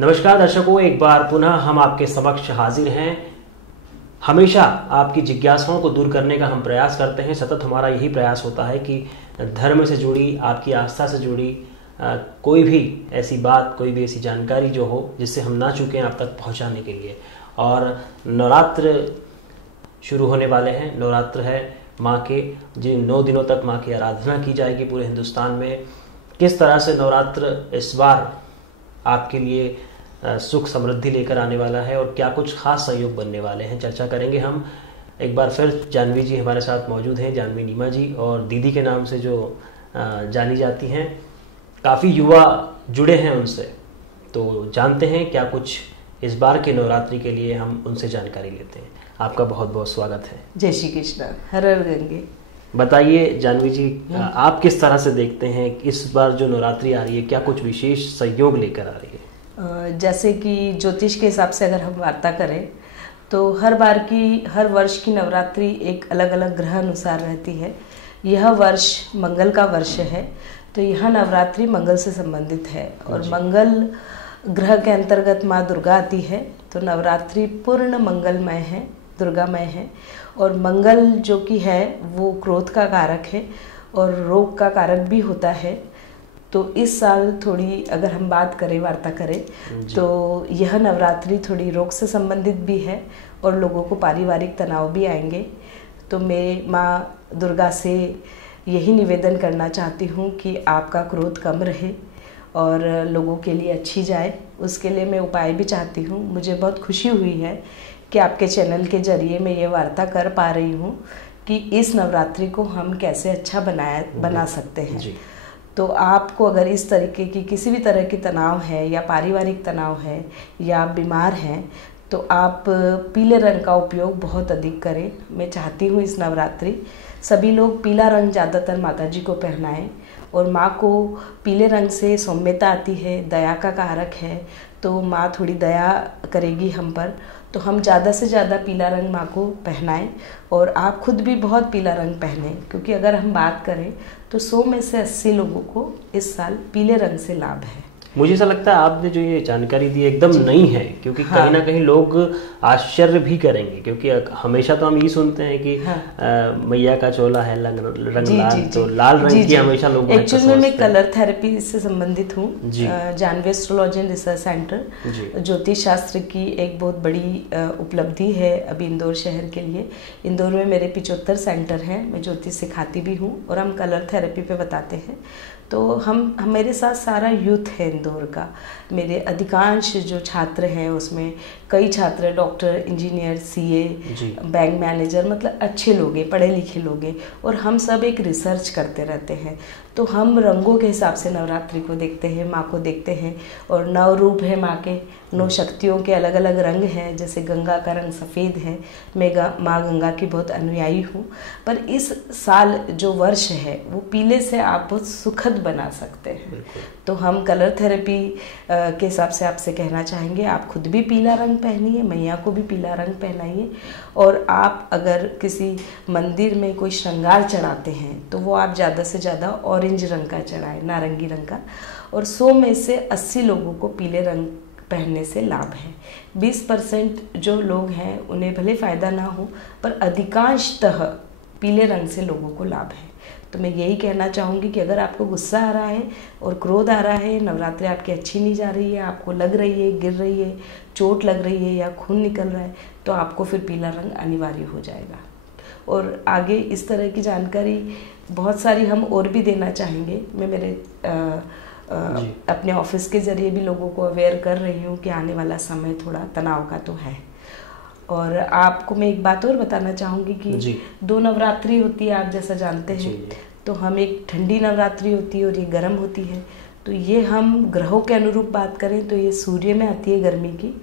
नमस्कार दर्शकों, एक बार पुनः हम आपके समक्ष हाजिर हैं। हमेशा आपकी जिज्ञासाओं को दूर करने का हम प्रयास करते हैं। सतत हमारा यही प्रयास होता है कि धर्म से जुड़ी, आपकी आस्था से जुड़ी कोई भी ऐसी बात, कोई भी ऐसी जानकारी जो हो जिससे हम ना चूकें, आप तक पहुंचाने के लिए। और नवरात्र शुरू होने वाले हैं। नवरात्र है माँ के, जिन 9 दिनों तक माँ की आराधना की जाएगी पूरे हिंदुस्तान में। किस तरह से नवरात्र इस बार आपके लिए सुख समृद्धि लेकर आने वाला है और क्या कुछ खास सहयोग बनने वाले हैं, चर्चा करेंगे हम। एक बार फिर जानवी जी हमारे साथ मौजूद हैं, जानवी नीमा जी, और दीदी के नाम से जो जानी जाती हैं। काफ़ी युवा जुड़े हैं उनसे, तो जानते हैं क्या कुछ इस बार के नवरात्रि के लिए हम उनसे जानकारी लेते हैं। आपका बहुत बहुत स्वागत है। जय श्री कृष्ण, हर हर गंगे। बताइए जानवी जी, आप किस तरह से देखते हैं इस बार जो नवरात्रि आ रही है, क्या कुछ विशेष सहयोग लेकर आ रही है? जैसे कि ज्योतिष के हिसाब से अगर हम वार्ता करें तो हर वर्ष की नवरात्रि एक अलग अलग ग्रह अनुसार रहती है। यह वर्ष मंगल का वर्ष है, तो यह नवरात्रि मंगल से संबंधित है और मंगल ग्रह के अंतर्गत माँ दुर्गा आती है। तो नवरात्रि पूर्ण मंगलमय है, दुर्गामय है। और मंगल जो कि है वो क्रोध का कारक है और रोग का कारक भी होता है। तो इस साल थोड़ी अगर हम बात करें, वार्ता करें, तो यह नवरात्रि थोड़ी रोग से संबंधित भी है और लोगों को पारिवारिक तनाव भी आएंगे। तो मैं माँ दुर्गा से यही निवेदन करना चाहती हूँ कि आपका क्रोध कम रहे और लोगों के लिए अच्छी जाए। उसके लिए मैं उपाय भी चाहती हूँ। मुझे बहुत खुशी हुई है कि आपके चैनल के जरिए मैं ये वार्ता कर पा रही हूँ कि इस नवरात्रि को हम कैसे अच्छा बना सकते हैं। तो आपको अगर इस तरीके की किसी भी तरह की तनाव है या पारिवारिक तनाव है या आप बीमार हैं, तो आप पीले रंग का उपयोग बहुत अधिक करें। मैं चाहती हूँ इस नवरात्रि सभी लोग पीला रंग ज़्यादातर माता जी को पहनाएं। और माँ को पीले रंग से सौम्यता आती है, दया का कारक है, तो माँ थोड़ी दया करेगी हम पर। तो हम ज़्यादा से ज़्यादा पीला रंग माँ को पहनाएं और आप खुद भी बहुत पीला रंग पहनें, क्योंकि अगर हम बात करें तो 100 में से 80 लोगों को इस साल पीले रंग से लाभ है। मुझे ऐसा लगता है आपने जो ये जानकारी दी एकदम नई है, क्योंकि कहीं ना कहीं लोग आश्चर्य भी करेंगे, क्योंकि हमेशा तो हम ये सुनते हैं कि मैया का चोला है रंग लाल, तो लाल रंग की हमेशा लोग। एक्चुअली में मैं कलर थेरेपी से संबंधित हूँ। Janvi astrology and research centre ज्योतिष शास्त्र की एक बहुत बड़ी उपलब्धि है अभी इंदौर शहर के लिए। इंदौर में मेरे 75 सेंटर हैं, मैं ज्योतिष सिखाती भी हूँ और हम कलर थेरेपी पे बताते हैं। तो मेरे साथ सारा यूथ है इंदौर का। मेरे अधिकांश जो छात्र हैं उसमें कई छात्र doctor, engineer, CA, bank manager, मतलब अच्छे लोग हैं, पढ़े लिखे लोग हैं। और हम सब एक रिसर्च करते रहते हैं। तो हम रंगों के हिसाब से नवरात्रि को देखते हैं, माँ को देखते हैं। और 9 रूप है माँ के, 9 शक्तियों के अलग अलग रंग हैं। जैसे गंगा का रंग सफ़ेद है, मैं माँ गंगा की बहुत अनुयायी हूँ। पर इस साल जो वर्ष है वो पीले से आप बहुत सुखद बना सकते हैं। तो हम कलर थेरेपी के हिसाब से आपसे कहना चाहेंगे, आप खुद भी पीला रंग पहनिए, मैया को भी पीला रंग पहनाइए। और आप अगर किसी मंदिर में कोई श्रृंगार चढ़ाते हैं तो वो आप ज़्यादा से ज़्यादा ऑरेंज रंग का चढ़ाएं, नारंगी रंग का। और 100 में से 80 लोगों को पीले रंग पहनने से लाभ है। 20% जो लोग हैं उन्हें भले फ़ायदा ना हो, पर अधिकांशतः पीले रंग से लोगों को लाभ है। तो मैं यही कहना चाहूँगी कि अगर आपको गुस्सा आ रहा है और क्रोध आ रहा है, नवरात्रि आपकी अच्छी नहीं जा रही है, आपको लग रही है, गिर रही है, चोट लग रही है या खून निकल रहा है, तो आपको फिर पीला रंग अनिवार्य हो जाएगा। और आगे इस तरह की जानकारी बहुत सारी हम और भी देना चाहेंगे। मैं मेरे अपने ऑफिस के ज़रिए भी लोगों को अवेयर कर रही हूँ कि आने वाला समय थोड़ा तनाव का तो है। और आपको मैं एक बात और बताना चाहूँगी कि 2 नवरात्रि होती है, आप जैसा जानते हैं। तो हम एक ठंडी नवरात्रि होती है और ये गर्म होती है। तो ये हम ग्रहों के अनुरूप बात करें तो ये सूर्य में आती है गर्मी की,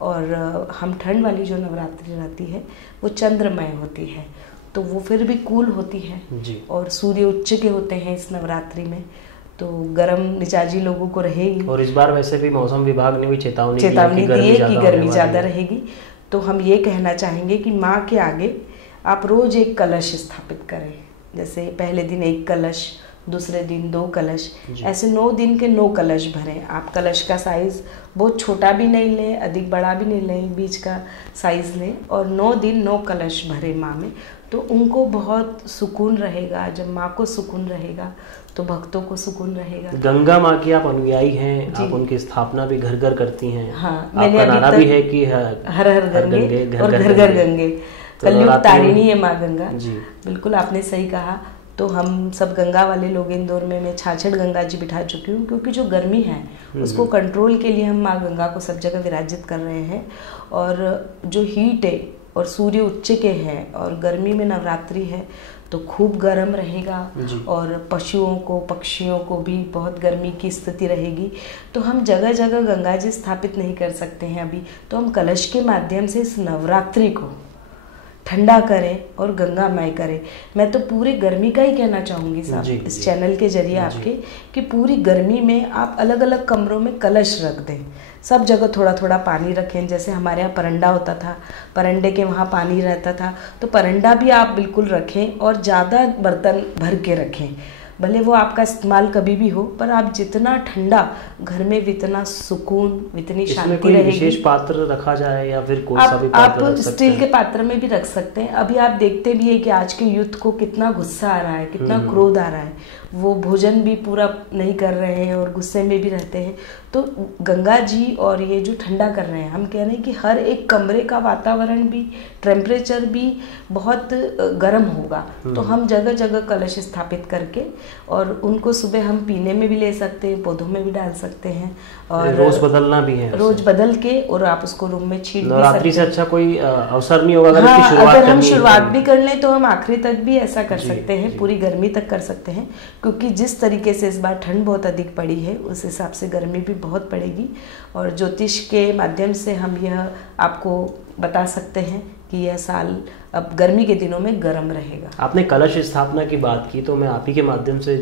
और हम ठंड वाली जो नवरात्रि रहती है वो चंद्रमय होती है, तो वो फिर भी कूल होती है। और सूर्य उच्च के होते हैं इस नवरात्रि में, तो गर्म मिजाजी लोगों को रहेगी। और इस बार वैसे भी मौसम विभाग ने भी चेतावनी दी है कि गर्मी ज़्यादा रहेगी। तो हम ये कहना चाहेंगे कि माँ के आगे आप रोज़ एक कलश स्थापित करें। जैसे पहले दिन एक कलश, दूसरे दिन 2 कलश, ऐसे 9 दिन के 9 कलश भरें। आप कलश का साइज़ बहुत छोटा भी नहीं लें, अधिक बड़ा भी नहीं लें, बीच का साइज़ लें और 9 दिन 9 कलश भरें माँ में, तो उनको बहुत सुकून रहेगा। जब माँ को सुकून रहेगा तो भक्तों को सुकून रहेगा। गंगा माँ की आप अनुयायी हैं, आप उनकी स्थापना भी घर घर करती हैं। हाँ, आपका नारा भी है कि हर हर गंगे और घर घर गंगे, कलयुग तारिणी है माँ गंगा। बिल्कुल आपने सही कहा। तो हम सब गंगा वाले लोग इंदौर में मैं 66 गंगा जी बिठा चुकी हूँ, क्योंकि जो गर्मी है उसको कंट्रोल के लिए हम माँ गंगा को सब जगह विराजित कर रहे हैं। और जो हीट है और सूर्य उच्च के हैं और गर्मी में नवरात्रि है तो खूब गर्म रहेगा और पशुओं को पक्षियों को भी बहुत गर्मी की स्थिति रहेगी। तो हम जगह जगह गंगा जी स्थापित नहीं कर सकते हैं अभी, तो हम कलश के माध्यम से इस नवरात्रि को ठंडा करें और गंगामय करें। मैं तो पूरी गर्मी का ही कहना चाहूँगी साहब इस चैनल के जरिए आपके, कि पूरी गर्मी में आप अलग अलग कमरों में कलश रख दें, सब जगह थोड़ा थोड़ा पानी रखें। जैसे हमारे यहाँ परंडा होता था, परंडे के वहाँ पानी रहता था, तो परंडा भी आप बिल्कुल रखें और ज़्यादा बर्तन भर के रखें। भले वो आपका इस्तेमाल कभी भी हो, पर आप जितना ठंडा घर में इतना सुकून इतनी शांति रहेगी। विशेष पात्र रखा जाए या फिर कोई सा भी पात्र आप स्टील के पात्र में भी रख सकते हैं। अभी आप देखते भी है कि आज के यूथ को कितना गुस्सा आ रहा है, कितना क्रोध आ रहा है, वो भोजन भी पूरा नहीं कर रहे हैं और गुस्से में भी रहते हैं। तो गंगा जी और ये जो ठंडा कर रहे हैं, हम कह रहे हैं कि हर एक कमरे का वातावरण भी, टेम्परेचर भी बहुत गर्म होगा। तो हम जगह जगह कलश स्थापित करके और उनको सुबह हम पीने में भी ले सकते हैं, पौधों में भी डाल सकते हैं और रोज बदलना भी है, रोज बदल के, और आप उसको रूम में छीट भी सकते हैं। नवरात्रि से अच्छा कोई अवसर नहीं होगा अगर अगर हम शुरुआत भी कर लें तो हम आखिरी तक भी ऐसा कर सकते हैं, पूरी गर्मी तक कर सकते हैं। क्योंकि जिस तरीके से इस बार ठंड बहुत अधिक पड़ी है, उस हिसाब से गर्मी भी बहुत पड़ेगी। और ज्योतिष के माध्यम से हम यह आपको बता सकते हैं कि यह साल अब गर्मी के दिनों में गर्म रहेगा। आपने कलश स्थापना की बात की, तो मैं आप ही के माध्यम से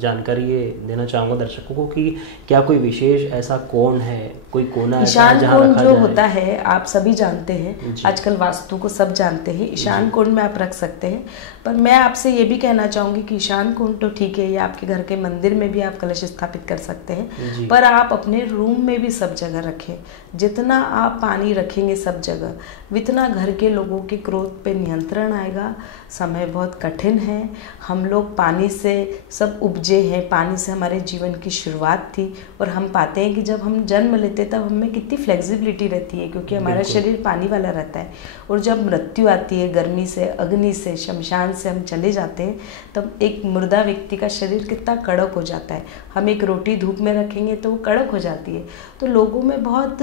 जानकारी ये देना चाहूँगा दर्शकों को कि क्या कोई विशेष ऐसा कोण है, कोई कोना ईशान कोण जो होता है आप सभी जानते हैं, आजकल वास्तु को सब जानते हैं। ईशान कोण में आप रख सकते हैं, पर मैं आपसे ये भी कहना चाहूँगी कि ईशान कोण तो ठीक है, ये आपके घर के मंदिर में भी आप कलश स्थापित कर सकते हैं, पर आप अपने रूम में भी सब जगह रखें। जितना आप पानी रखेंगे सब जगह, उतना घर के लोगों के क्रोध पे नियंत्रण आएगा। समय बहुत कठिन है, हम लोग पानी से सब उपजे हैं, पानी से हमारे जीवन की शुरुआत थी। और हम पाते हैं कि जब हम जन्म लेते तब हमें कितनी फ्लेक्सिबिलिटी रहती है, क्योंकि हमारा शरीर पानी वाला रहता है। और जब मृत्यु आती है, गर्मी से, अग्नि से, शमशान से हम चले जाते हैं, तब एक मुर्दा व्यक्ति का शरीर कितना कड़क हो जाता है। हम एक रोटी धूप में रखेंगे तो वो कड़क हो जाती है। तो लोगों में बहुत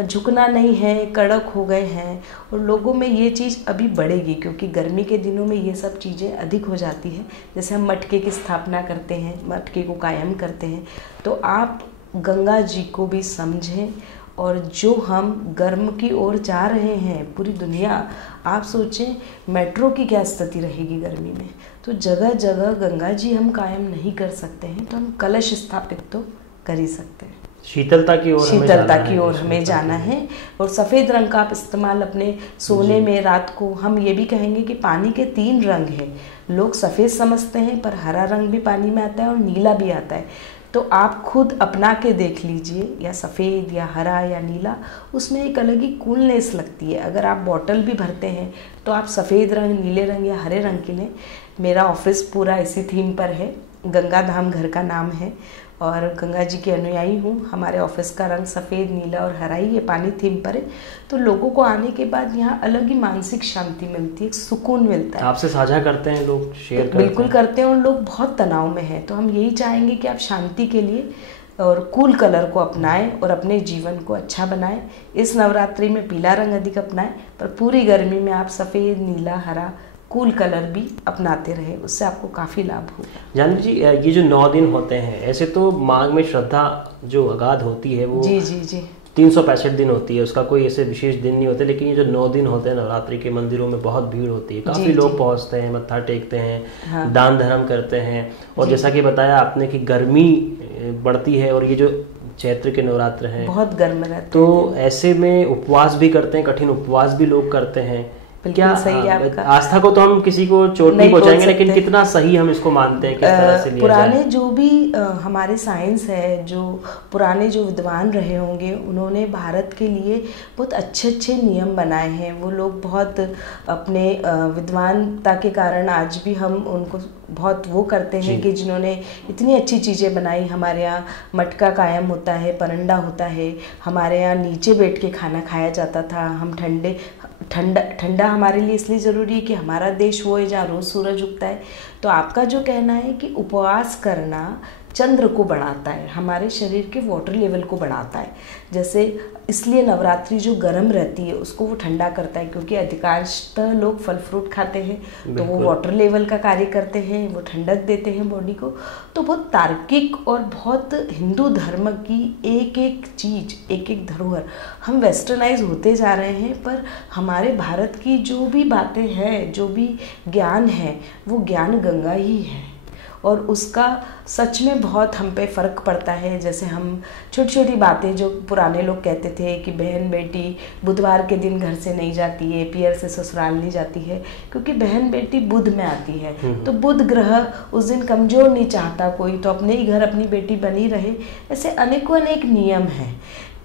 झुकना नहीं है, कड़क हो गए हैं, और लोगों में ये चीज़ अभी बढ़ेगी, क्योंकि गर्मी के दिनों में ये सब चीज़ें अधिक हो जाती हैं। जैसे हम मटके की स्थापना करते हैं, मटके को कायम करते हैं, तो आप गंगा जी को भी समझें। और जो हम गर्म की ओर जा रहे हैं पूरी दुनिया, आप सोचें मेट्रो की क्या स्थिति रहेगी गर्मी में। तो जगह जगह गंगा जी हम कायम नहीं कर सकते हैं, तो हम कलश स्थापित तो कर ही सकते हैं। शीतलता की ओर हमें जाना है। और सफ़ेद रंग का आप इस्तेमाल अपने सोने में, रात को हम ये भी कहेंगे कि पानी के 3 रंग हैं। लोग सफ़ेद समझते हैं, पर हरा रंग भी पानी में आता है और नीला भी आता है। तो आप खुद अपना के देख लीजिए, या सफ़ेद या हरा या नीला, उसमें एक अलग ही कूलनेस लगती है। अगर आप बॉटल भी भरते हैं तो आप सफ़ेद रंग, नीले रंग या हरे रंग के लें। मेरा ऑफिस पूरा इसी थीम पर है, गंगा धाम घर का नाम है, और गंगा जी की अनुयायी हूँ। हमारे ऑफिस का रंग सफ़ेद, नीला और हरा ही है, पानी थीम पर है। तो लोगों को आने के बाद यहाँ अलग ही मानसिक शांति मिलती है, एक सुकून मिलता है। आपसे साझा करते हैं लोग, शेयर करते हैं? बिल्कुल करते हैं, और लोग बहुत तनाव में हैं। तो हम यही चाहेंगे कि आप शांति के लिए और कूल कलर को अपनाएं और अपने जीवन को अच्छा बनाएं। इस नवरात्रि में पीला रंग अधिक अपनाएं, पर पूरी गर्मी में आप सफ़ेद, नीला, हरा, कूल कलर भी अपनाते रहे, उससे आपको काफ़ी लाभ होगा। जानवी जी, ये जो 9 दिन होते हैं, ऐसे तो माघ में श्रद्धा जो अगाध होती है वो जी जी जी 365 दिन होती है, उसका कोई ऐसे विशेष दिन नहीं होते। लेकिन ये जो 9 दिन होते हैं नवरात्रि के, मंदिरों में बहुत भीड़ होती है, काफ़ी लोग पहुंचते हैं, मत्था टेकते हैं, हाँ। दान धर्म करते हैं। और जैसा कि बताया आपने कि गर्मी बढ़ती है, और ये जो चैत्र के नवरात्र हैं बहुत गर्म रहते हैं, तो ऐसे में उपवास भी करते हैं, कठिन उपवास भी लोग करते हैं। बिल्कुल सही है आपका। आस्था को तो हम किसी को चोट नहीं पहुंचाएंगे, लेकिन कितना सही हम इसको मानते हैं, किस तरह से लिया पुराने जाए। जो भी हमारे साइंस है, जो पुराने जो विद्वान रहे होंगे, उन्होंने भारत के लिए बहुत अच्छे अच्छे नियम बनाए हैं। वो लोग बहुत अपने विद्वानता के कारण आज भी हम उनको बहुत वो करते हैं कि जिन्होंने इतनी अच्छी चीज़ें बनाई। हमारे यहाँ मटका कायम होता है, परंडा होता है, हमारे यहाँ नीचे बैठ के खाना खाया जाता था। हम ठंडा हमारे लिए इसलिए ज़रूरी है कि हमारा देश वो है जहाँ रोज़ सूरज उगता है। तो आपका जो कहना है कि उपवास करना चंद्र को बढ़ाता है, हमारे शरीर के वाटर लेवल को बढ़ाता है। जैसे इसलिए नवरात्रि जो गर्म रहती है उसको वो ठंडा करता है, क्योंकि अधिकांशतः लोग फल फ्रूट खाते हैं, तो वो वाटर लेवल का कार्य करते हैं, वो ठंडक देते हैं बॉडी को। तो बहुत तार्किक और बहुत हिंदू धर्म की एक एक चीज़, एक एक धरोहर हम वेस्टर्नाइज होते जा रहे हैं, पर हमारे भारत की जो भी बातें हैं, जो भी ज्ञान है, वो ज्ञान गंगा ही है। और उसका सच में बहुत हम पे फ़र्क पड़ता है। जैसे हम छोटी छोटी बातें जो पुराने लोग कहते थे कि बहन बेटी बुधवार के दिन घर से नहीं जाती है, पियर से ससुराल नहीं जाती है, क्योंकि बहन बेटी बुध में आती है। तो बुध ग्रह उस दिन कमज़ोर नहीं चाहता कोई, तो अपने ही घर अपनी बेटी बनी रहे। ऐसे अनेकों अनेक नियम हैं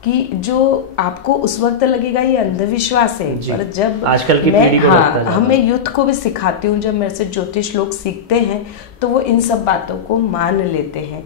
कि जो आपको उस वक्त लगेगा ये अंधविश्वास है, पर जब आजकल की पीढ़ी को लगता है, हमें यूथ को भी सिखाती हूँ, जब मेरे से ज्योतिष लोग सीखते हैं तो वो इन सब बातों को मान लेते हैं,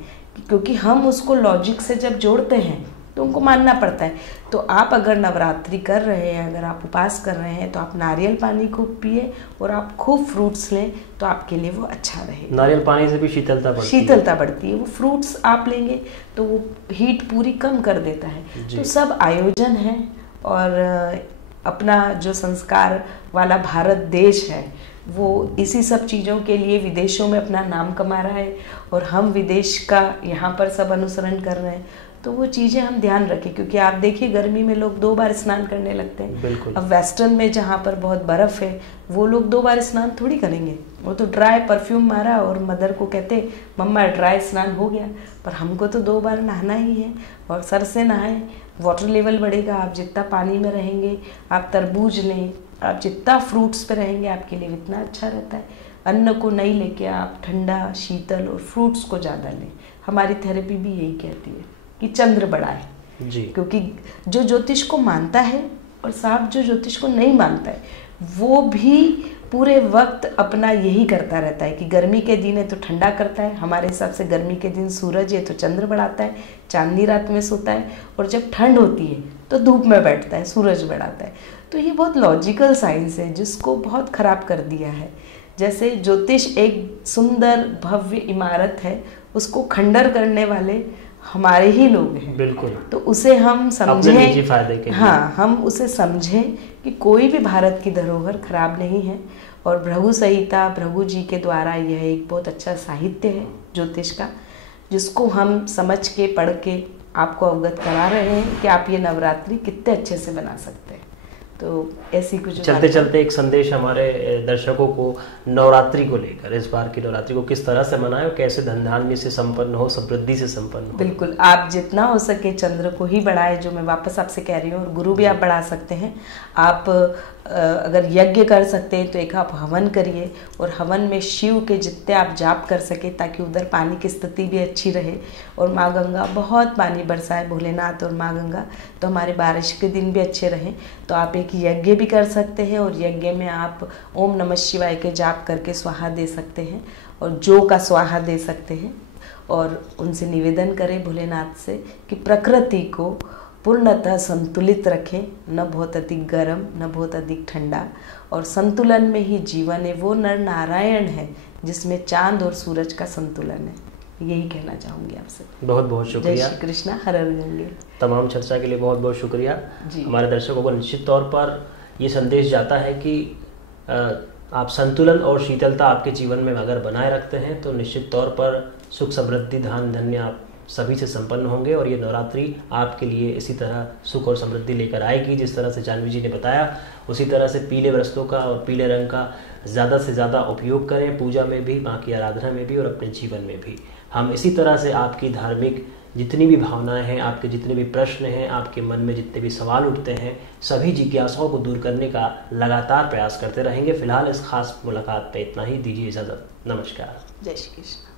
क्योंकि हम उसको लॉजिक से जब जोड़ते हैं तो उनको मानना पड़ता है। तो आप अगर नवरात्रि कर रहे हैं, अगर आप उपवास कर रहे हैं, तो आप नारियल पानी खूब पिए और आप खूब फ्रूट्स लें, तो आपके लिए वो अच्छा रहेगा। नारियल पानी से भी शीतलता बढ़ती है। वो फ्रूट्स आप लेंगे तो वो हीट पूरी कम कर देता है। तो सब आयोजन है, और अपना जो संस्कार वाला भारत देश है वो इसी सब चीज़ों के लिए विदेशों में अपना नाम कमा रहा है, और हम विदेश का यहाँ पर सब अनुसरण कर रहे हैं। तो वो चीज़ें हम ध्यान रखें, क्योंकि आप देखिए गर्मी में लोग 2 बार स्नान करने लगते हैं। अब वेस्टर्न में जहाँ पर बहुत बर्फ़ है, वो लोग 2 बार स्नान थोड़ी करेंगे, वो तो ड्राई परफ्यूम मारा और मदर को कहते मम्मा ड्राई स्नान हो गया। पर हमको तो 2 बार नहाना ही है, और सर से नहाएं, वाटर लेवल बढ़ेगा। आप जितना पानी में रहेंगे, आप तरबूज लें, आप जितना फ्रूट्स पे रहेंगे आपके लिए इतना अच्छा रहता है। अन्न को नहीं लेके आप ठंडा, शीतल और फ्रूट्स को ज़्यादा लें। हमारी थेरेपी भी यही कहती है कि चंद्र बढ़ाए जी, क्योंकि जो ज्योतिष को मानता है और साहब जो ज्योतिष को नहीं मानता है, वो भी पूरे वक्त अपना यही करता रहता है कि गर्मी के दिन है तो ठंडा करता है। हमारे हिसाब से गर्मी के दिन सूरज है तो चंद्र बढ़ाता है, चांदनी रात में सोता है, और जब ठंड होती है तो धूप में बैठता है, सूरज बढ़ाता है। तो ये बहुत लॉजिकल साइंस है जिसको बहुत खराब कर दिया है। जैसे ज्योतिष एक सुंदर भव्य इमारत है, उसको खंडर करने वाले हमारे ही लोग हैं। बिल्कुल। तो उसे हम समझें, अपने निजी फायदे के लिए। हाँ, हम उसे समझें कि कोई भी भारत की धरोहर खराब नहीं है, और भृगु संहिता भृगु जी के द्वारा यह एक बहुत अच्छा साहित्य है ज्योतिष का, जिसको हम समझ के पढ़ के आपको अवगत करा रहे हैं कि आप ये नवरात्रि कितने अच्छे से बना सकते हैं। तो ऐसी कुछ चलते चलते एक संदेश हमारे दर्शकों को नवरात्रि को लेकर, इस बार की नवरात्रि को किस तरह से मनाएं और कैसे धन धान्य से संपन्न हो, समृद्धि से संपन्न हो। बिल्कुल, आप जितना हो सके चंद्र को ही बढ़ाए, जो मैं वापस आपसे कह रही हूँ, और गुरु भी आप बढ़ा सकते हैं। आप अगर यज्ञ कर सकते हैं तो एक आप हवन करिए, और हवन में शिव के जितने आप जाप कर सके, ताकि उधर पानी की स्थिति भी अच्छी रहे, और माँ गंगा बहुत पानी बरसाए, भोलेनाथ और माँ गंगा, तो हमारे बारिश के दिन भी अच्छे रहें। तो आप एक यज्ञ भी कर सकते हैं, और यज्ञ में आप ओम नमः शिवाय के जाप करके स्वाहा दे सकते हैं, और जो का स्वाहा दे सकते हैं, और उनसे निवेदन करें भोलेनाथ से कि प्रकृति को पूर्णतः संतुलित रखें, न बहुत अधिक गर्म न बहुत अधिक ठंडा, और संतुलन में ही जीवन है। वो नर नारायण है जिसमें चांद और सूरज का संतुलन है। यही कहना चाहूँगी आपसे। बहुत बहुत शुक्रिया। जय श्री कृष्णा, हर हर गंगे। तमाम चर्चा के लिए बहुत बहुत शुक्रिया। हमारे दर्शकों को निश्चित तौर पर ये संदेश जाता है कि आप संतुलन और शीतलता आपके जीवन में अगर बनाए रखते हैं तो निश्चित तौर पर सुख समृद्धि धन धन्य आप सभी से संपन्न होंगे और ये नवरात्रि आपके लिए इसी तरह सुख और समृद्धि लेकर आएगी। जिस तरह से जाह्नवी जी ने बताया, उसी तरह से पीले वस्त्रों का और पीले रंग का ज़्यादा से ज़्यादा उपयोग करें, पूजा में भी, माँ की आराधना में भी और अपने जीवन में भी। हम इसी तरह से आपकी धार्मिक जितनी भी भावनाएं हैं, आपके जितने भी प्रश्न हैं, आपके मन में जितने भी सवाल उठते हैं, सभी जिज्ञासाओं को दूर करने का लगातार प्रयास करते रहेंगे। फिलहाल इस खास मुलाकात पे इतना ही। दीजिए इजाज़त। नमस्कार। जय श्री कृष्ण।